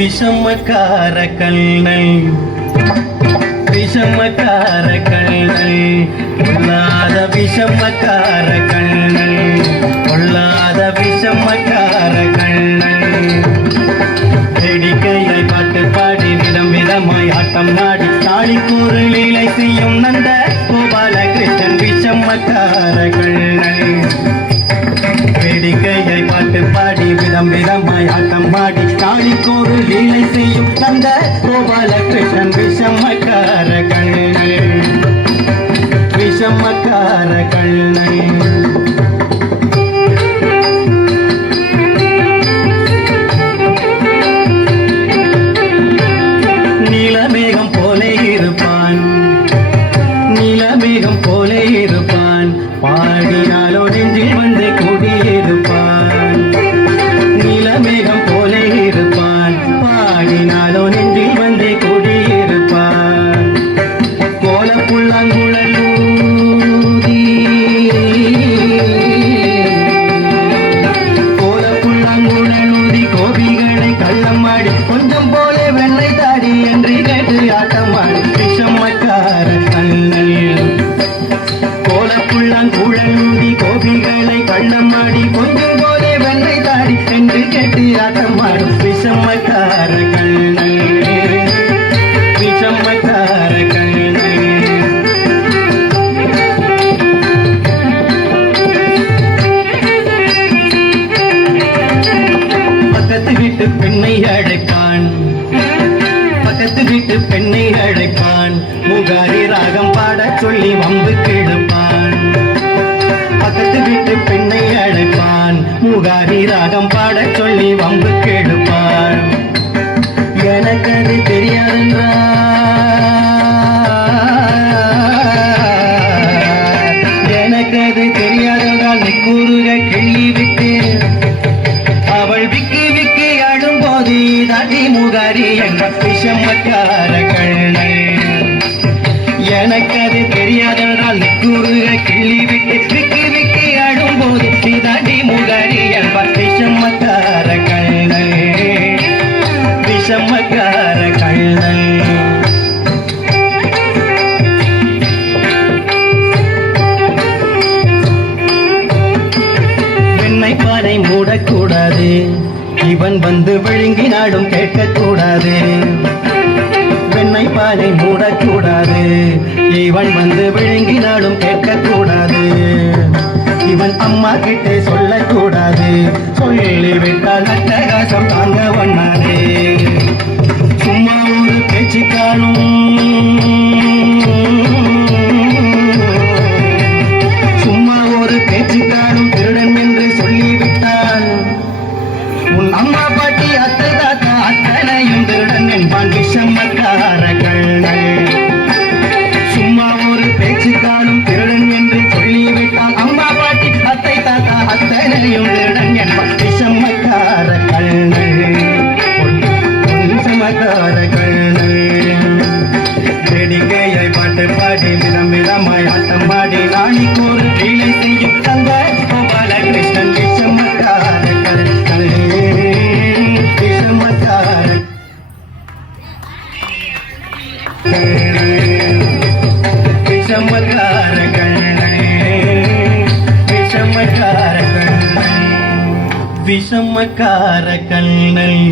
விஷமக்கார கண்ணல் விஷமக்கார கண்ணல் பொல்லாத விஷமக்கார கண்ணல் பொல்லாத விஷமக்கார கண்ணல் வேடிக்கையை பாட்டு பாடி விதம் விதமாய் ஆட்டம் ஆடி நாளிக்கூறு லீலை செய்யும் நந்த கோபாலகிருஷ்ணன் விஷமக்கார கண்ணல் வேடிக்கையை பாட்டு பாடி விதம் விதமாய் ஆட்டம் பாடி நாளிக்கூறு லீலை செய்யும் நந்த கோபாலகிருஷ்ணன் விஷமக்கார கண்ணல் விஷமக்கார கண்ணல் நீலமேகம் போலே இருப்பான் பாடினாலோ நெஞ்சில் வந்து கூடியிருப்பான் நீலமேகம் போலே இருப்பான் பாடினாலோ நெஞ்சில் வந்து கூடியிருப்பான் கோலப்புல்லாங்குழலூதி கோபிகளை கள்ளமாடி கொஞ்சம் போலே வெள்ளை தாடி என்று கேட்டு ஆட்டமாடி விஷமக்கார கண்ணல் கோலப்புல்லாங்குழலூதி கோபிகளை கள்ளமாடி கொஞ்சம் போலே வெள்ளை தாடி என்று கேட்டு ஆட்டமாடி விஷமக்கார கண்ணல் விஷமக்கார கண்ணல் பக்கத்து வீட்டு பெண்ணை அழைப்பான் பக்கத்து வீட்டு பெண்ணை அழைப்பான் முகாரி ராகம் பாடச் சொல்லி வம்பு கெடுப்பான் பக்கத்து வீட்டு பெண்ணை அழைப்பான் முகாரி ராகம் பாடச் சொல்லி வம்பு கெடுப்பான் எனக்கு அது தெரியாதென்றால் நீ கூறுக கிள்ளி விட்டு அவள் விக்கி விக்கி அழும்போது தாண்டி முகாரி என்ற விஷமக்கார கண்ணல் எனக்கு அது தெரியாதென்றால் கூறுக கிள்ளி விட்டு விக்கி விக்கி அழும்போது தாண்டி முகாரி என்ற விஷமக்கார கண்ணல் விஷமக்கார கண்ணல் பானை மூடக்கூடாது இவன் வந்து விழுங்கினாலும் கேட்கக்கூடாது வெண்ணை பானை மூடக்கூடாது இவன் வந்து விழுங்கினாலும் கேட்கக்கூடாது இவன் அம்மா கிட்டே சொல்லக்கூடாது சொல்லிவிட்டால் அட்டகாசம் தாங்க வண்ணாது சும்மா ஒரு பேச்சு காணும் சும்மா ஒரு பேச்சு காணும் திருடன் என்று சொல்லிவிட்டால் உன் அம்மா பாட்டி அத்தை தாத்தா அத்தனையும் திருடன் என்பான் விஷமக்கார கண்ணல் சும்மா ஒரு பேச்சு காணும் திருடன் என்று சொல்லிவிட்டால் அம்மா பாட்டி அத்தை தாத்தா அத்தனையும் திருடன் என்பான் விஷமக்கார கண்ணல் விஷமக்கார கண்ணல் வேடிக்கையை பாட்டு பாடி விதம் விதமாய் ஆட்டம் பாடி நாளிக்கூறு லீலை செய்யும் தந்த கோபாலகிருஷ்ணன் விஷமக்கார கண்ணல் விஷமக்கார விஷமக்கார கண்ணல் விஷமக்கார கண்ணல் விஷமக்கார கண்ணல்